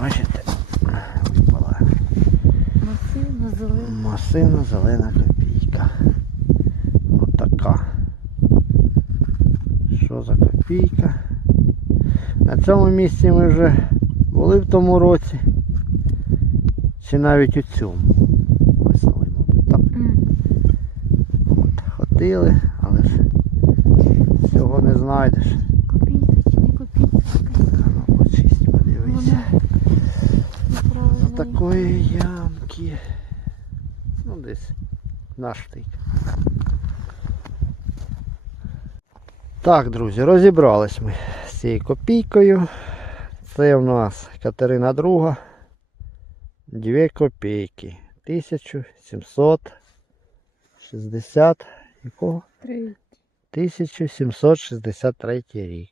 бачите, випала Масивно зелена. масивна зелена копійка. Отака. Що за копійка? На цьому місці ми вже були в тому році. Чи навіть у цьому. Весною, мабуть. Так. От, ходили, але ж всього не знайдеш. Копійка чи не копійка? А Ну, почисть, подивися. Вона неправильно. З такої ямки. Ну десь на штик. Так, друзі, розібрались ми з цією копійкою. Це в нас Катерина друга. Дві копійки. 1760. Якого? 1763 рік.